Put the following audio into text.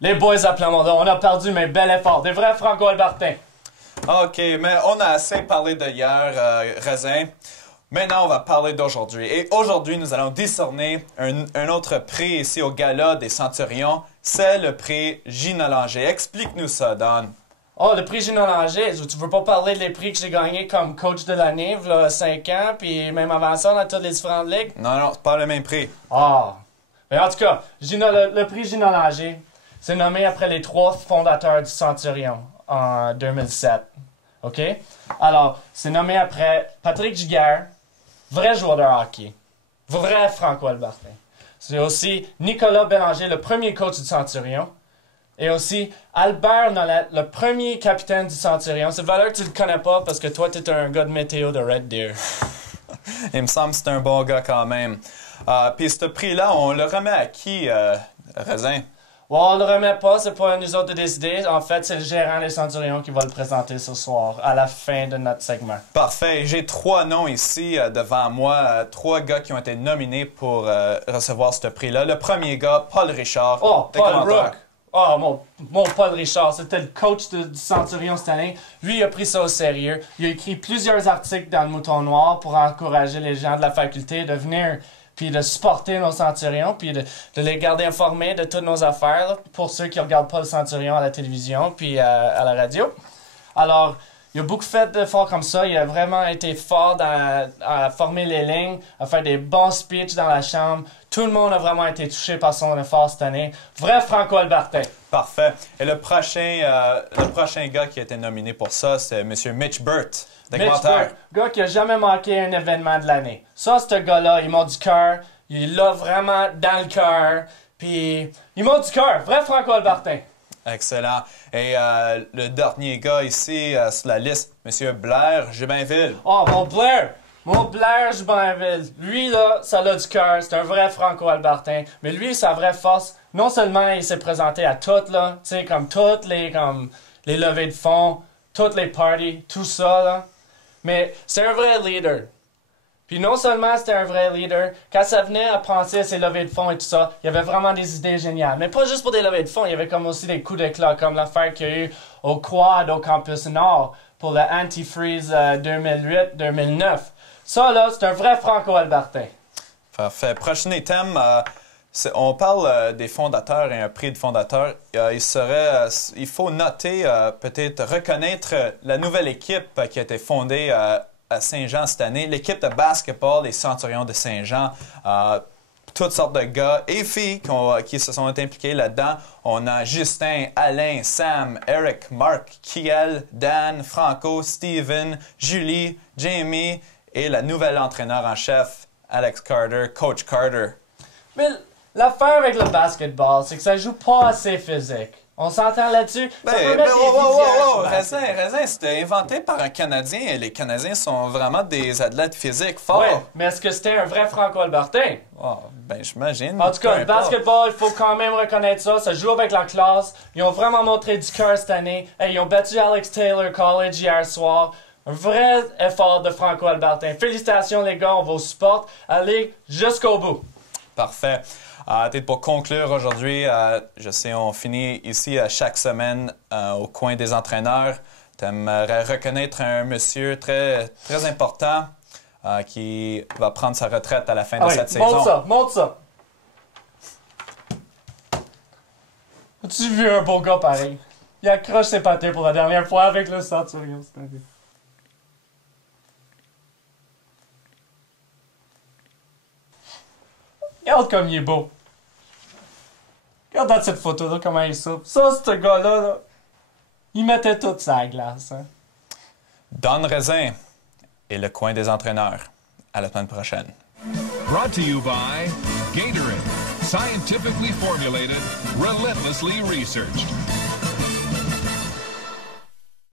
Les boys à Plamondon, on a perdu, mais bel effort. Des vrais Franco-Albertains. OK, mais on a assez parlé de hier, Raisin. Maintenant, on va parler d'aujourd'hui. Et aujourd'hui, nous allons décerner un autre prix ici au Gala des Centurions. C'est le prix Gina Langer. Explique-nous ça, Don. Oh, le prix Gina Langer, tu veux pas parler des prix que j'ai gagnés comme coach de l'année, il y a 5 ans, puis même avant ça, dans toutes les différentes ligues? Non, c'est pas le même prix. Ah! Mais en tout cas, le prix Gina Langer, c'est nommé après les 3 fondateurs du Centurion en 2007. OK? Alors, c'est nommé après Patrick Giguère, vrai joueur de hockey, vrai Franco-Albertain. C'est aussi Nicolas Bélanger, le premier coach du Centurion. Et aussi Albert Nollet, le premier capitaine du Centurion. C'est valeur que tu le connais pas parce que toi, tu es un gars de météo de Red Deer. Il me semble que c'est un bon gars quand même. Puis ce prix-là, on le remet à qui, Raisin? Ouais, on le remet pas, c'est pas à nous autres de décider. En fait, c'est le gérant des Centurions qui va le présenter ce soir, à la fin de notre segment. Parfait. J'ai 3 noms ici devant moi. 3 gars qui ont été nominés pour recevoir ce prix-là. Le premier gars, Paul Richard. Oh, Paul Rook. Oh, mon Paul Richard, c'était le coach du Centurion cette année. Lui, il a pris ça au sérieux. Il a écrit plusieurs articles dans le Mouton Noir pour encourager les gens de la faculté de venir puis de supporter nos Centurions, puis de les garder informés de toutes nos affaires, là, pour ceux qui ne regardent pas le Centurion à la télévision puis à la radio. Alors, il a beaucoup fait d'efforts comme ça. Il a vraiment été fort à former les lignes, à faire des bons speeches dans la chambre. Tout le monde a vraiment été touché par son effort cette année. Vrai Franco-Albertain. Parfait. Et le prochain gars qui a été nominé pour ça, c'est M. Mitch Burt. Mitch Burt, gars qui a jamais manqué un événement de l'année. Ça, ce gars-là, il monte du cœur. Il est là vraiment dans le cœur. Puis, il monte du cœur. Vrai Franco-Albertain. Excellent. Et le dernier gars ici sur la liste, M. Blair Jubinville. Oh, mon Blair Jubinville. Lui, là, ça a du cœur. C'est un vrai Franco-Albertain. Mais lui, sa vraie force, non seulement il s'est présenté à toutes, là, tu sais, comme toutes les levées de fonds, toutes les parties, tout ça, là. Mais c'est un vrai leader. Puis non seulement c'était un vrai leader, quand ça venait à penser à ses levées de fonds et tout ça, il y avait vraiment des idées géniales. Mais pas juste pour des levées de fonds, il y avait comme aussi des coups d'éclat, comme l'affaire qu'il y a eu au Quad, au Campus Nord, pour le Antifreeze 2008-2009. Ça, là, c'est un vrai Franco-Albertain. Parfait. Prochain thème, on parle des fondateurs et un prix de fondateur. Il faut noter, peut-être reconnaître la nouvelle équipe qui a été fondée à Saint-Jean cette année. L'équipe de basketball des Centurions de Saint-Jean. Toutes sortes de gars et filles qui se sont impliqués là-dedans. On a Justin, Alain, Sam, Eric, Marc, Kiel, Dan, Franco, Steven, Julie, Jamie et la nouvelle entraîneur en chef, Alex Carter, Coach Carter. Mais l'affaire avec le basketball, c'est que ça joue pas assez physique. On s'entend là-dessus? Raisin, c'était inventé par un Canadien et les Canadiens sont vraiment des athlètes physiques forts. Ouais, mais est-ce que c'était un vrai Franco-Albertain? Oh, ben, j'imagine. En tout cas, le basketball, il faut quand même reconnaître ça. Ça joue avec la classe. Ils ont vraiment montré du cœur cette année. Hey, ils ont battu Alex Taylor College hier soir. Un vrai effort de Franco-Albertain. Félicitations, les gars. On vous supporte. Allez jusqu'au bout. Parfait. Peut-être pour conclure aujourd'hui, je sais, on finit ici chaque semaine au coin des entraîneurs. Tu aimerais reconnaître un monsieur très, très important qui va prendre sa retraite à la fin de cette saison. Monte ça. As-tu vu un beau gars pareil? Il accroche ses patins pour la dernière fois avec le Centurion cette année. Regarde comme il est beau. Regarde dans cette photo-là comment il souffle. Ça, ce gars-là, là, il mettait toute sa glace. Hein? Don Raisin et le coin des entraîneurs. À la semaine prochaine. Brought to you by Gatorade. Scientifically formulated, relentlessly researched.